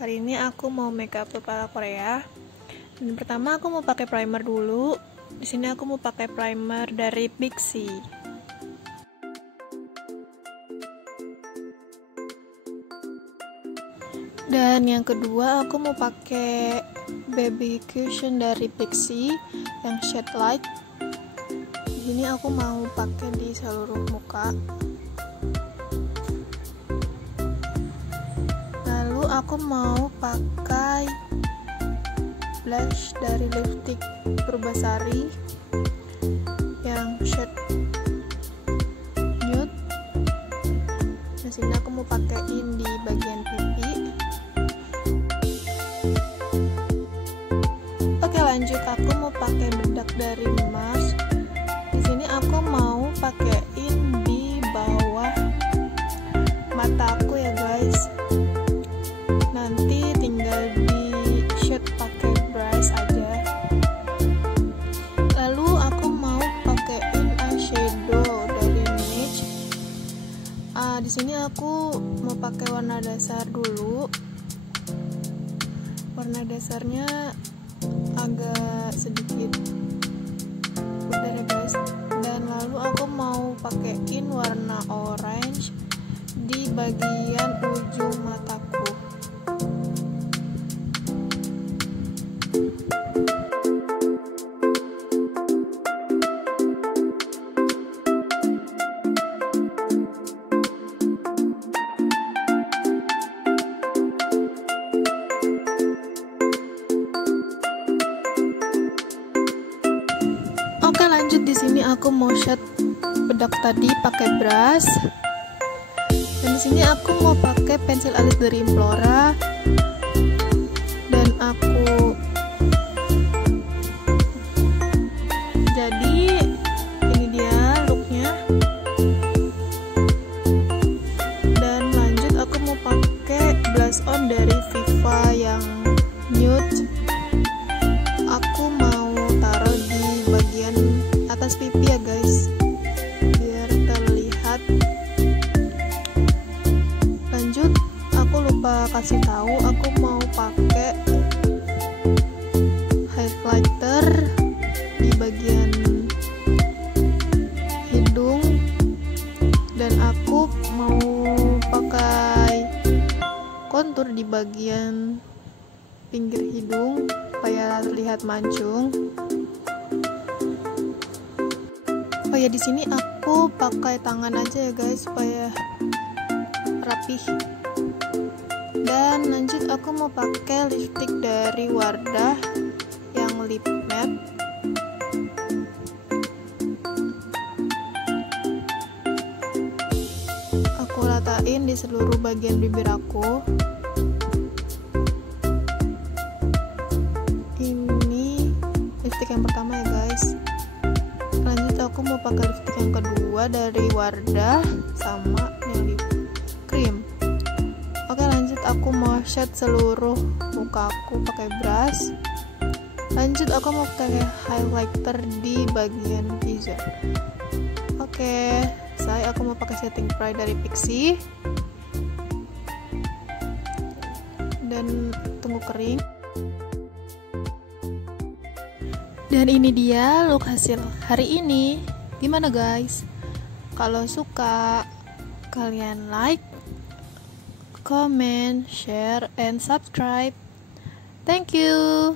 Hari ini aku mau makeup ala Korea. Dan pertama aku mau pakai primer dulu. Di sini aku mau pakai primer dari Pixi. Dan yang kedua aku mau pakai baby cushion dari Pixi yang shade light. Di sini aku mau pakai di seluruh muka. Lalu aku mau pakai blush dari lipstick Purbasari yang shade nude. Di sini aku mau pakaiin di bagian pipi. Oke, lanjut aku mau pakai bedak dari Mars. Di sini aku mau pakaiin di bawah mata aku ya guys. Nanti tinggal di shade pakai brush aja. Lalu aku mau pakaiin eyeshadow dari Niche. Di sini aku mau pakai warna dasar dulu. Warna dasarnya agak sedikit putih ya guys. Dan lalu aku mau pakaiin warna orange di bagian ujung mataku. Oke, lanjut di sini aku mau shade bedak tadi pakai brush. Dan di sini aku mau pakai pensil alis dari Implora. Dan aku jadi ini dia looknya. Dan lanjut aku mau pakai blush on dari Viva yang nude. Aku mau taruh di bagian atas pipi ya guys, biar terlihat. Lanjut aku lupa kasih tahu, aku mau pakai highlighter di bagian hidung. Dan aku mau pakai kontur di bagian pinggir hidung supaya terlihat mancung. Oh ya, di sini aku pakai tangan aja ya guys supaya rapih. Dan lanjut aku mau pakai lipstick dari Wardah yang lip matte. Aku ratain di seluruh bagian bibir aku. Ini lipstick yang pertama ya guys. Lanjut aku mau pakai lipstick yang kedua dari Wardah sama yang lip cream. Oke, lanjut aku mau shade seluruh muka aku pakai brush. Lanjut aku mau pakai highlighter di bagian T-zone. Oke, aku mau pakai setting spray dari Pixi. Dan tunggu kering. Dan ini dia look hasil hari ini. Gimana guys? Kalau suka, kalian like, comment, share, and subscribe. Thank you.